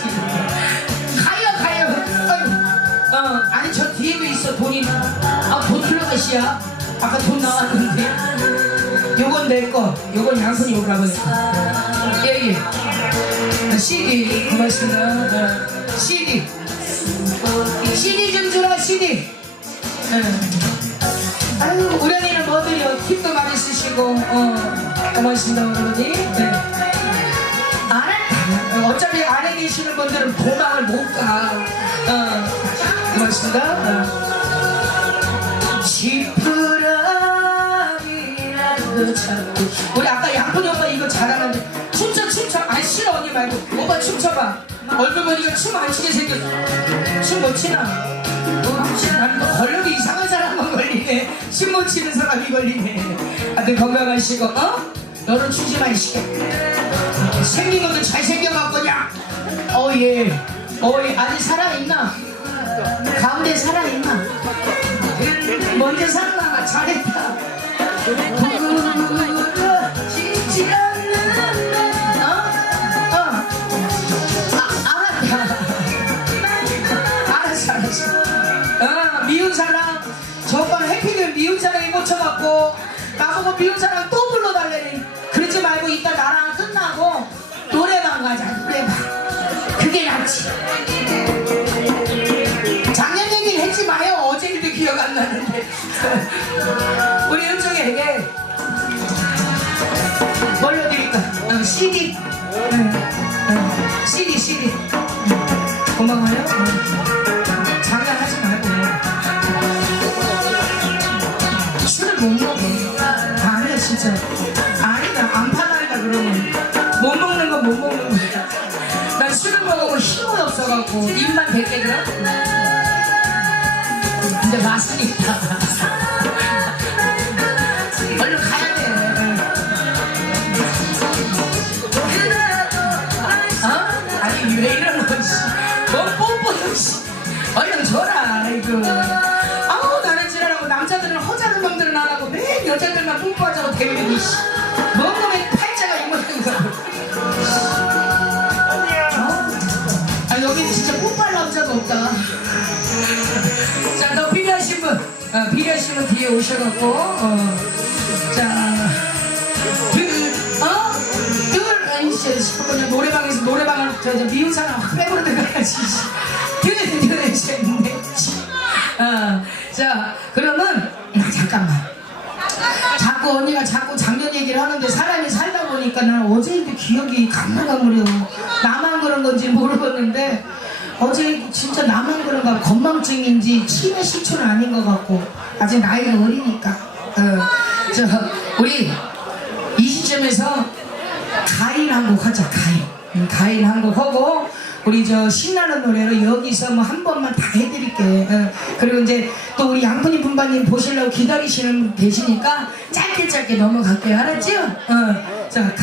가야지. 가요, 가요. 아유, 어, 아니, 저 뒤에도 있어, 돈이. 아, 돈 들어가시야. 아까 돈 나왔는데. 요건 내 거, 요건 양손이 오라고 했어. 예, 예. 아, CD, 고맙습니다. 어, CD. CD 좀 주라, CD. 예. 아유, 우리 언니는 뭐 드려? 팁도 많이 쓰시고, 어, 고맙습니다, 어머니. 네. 어차피 안에 계시는 분들은 도망을 못 가. 어, 고맙습니다. 어. 지푸라기라도 잡고. 우리 아까 양푼이 오빠 이거 잘하는데, 춤춰, 춤춰. 아니, 싫어, 언니 말고. 오빠 춤춰봐. 얼굴 보니까 춤 안 추게 생겼어. 춤못 추나? 난또 걸려도 이상한 사람만 걸리네. 춤못 추는 사람이 걸리네. 아들 건강하시고, 어? 너는 추지 마, 이 시끼. 생긴 것도 잘생겨갖고냐? 어, 예. 어, 예. 아직 살아있나? 가운데 살아있나? 먼저 살아나 잘했다. 부러지지 않는다. 어? 어. 아. 알았어, 알았어. 어, 미운 사람. 저 오빠는 해피를 미운 사람이 꽂혀갖고 나보고 미운 사람 또 불러 그게 낫지. 작년 얘기는 했지 마요. 어제 일도 기억 안 나는데. 우리 은총에게 뭘로 드릴까? 어, CD. 응, 응. CD, CD. 응. 고마워요. 먹으면 힘이 없어갖고, 입만 뱉게 들어? 근데 있다. 얼른 가야 돼. 어? 아니 왜 이러는 거지? 뭐 뽀뽀 씨. 얼른 줘라 이거. 아우 나는 지랄하고 남자들은 허자는 놈들은 안 하고 맨 여자들만 뽀뽀하자고 대면이 씨. 어, 필요하신 분 뒤에 오셔갖고, 어, 자, 둘, 어? 둘, 아니, 씨, 그냥 노래방에서 노래방을, 저, 저, 미운 사람 확 빼버려 들어가야지. 둘, 둘, 셋, 넷, 어, 자, 그러면, 야, 잠깐만. 자꾸 언니가 자꾸 작년 얘기를 하는데 사람이 살다 보니까 나는 어제 일도 기억이 가물가물해요. 나만 그런 건지 모르겠는데 어제 진짜 나만 그런가 건망증인지 치매 시초는 아닌 것 같고 아직 나이가 어리니까. 어, 저 우리 이 시점에서 가인 한 곡 하자 가인. 음, 가인 한 곡 하고 우리 저 신나는 노래로 여기서 뭐 한 번만 다 해드릴게. 어, 그리고 이제 또 우리 양푼이 분바님 보시려고 기다리시는 분 계시니까 짧게 짧게 넘어갈게요. 알았죠? 어, 자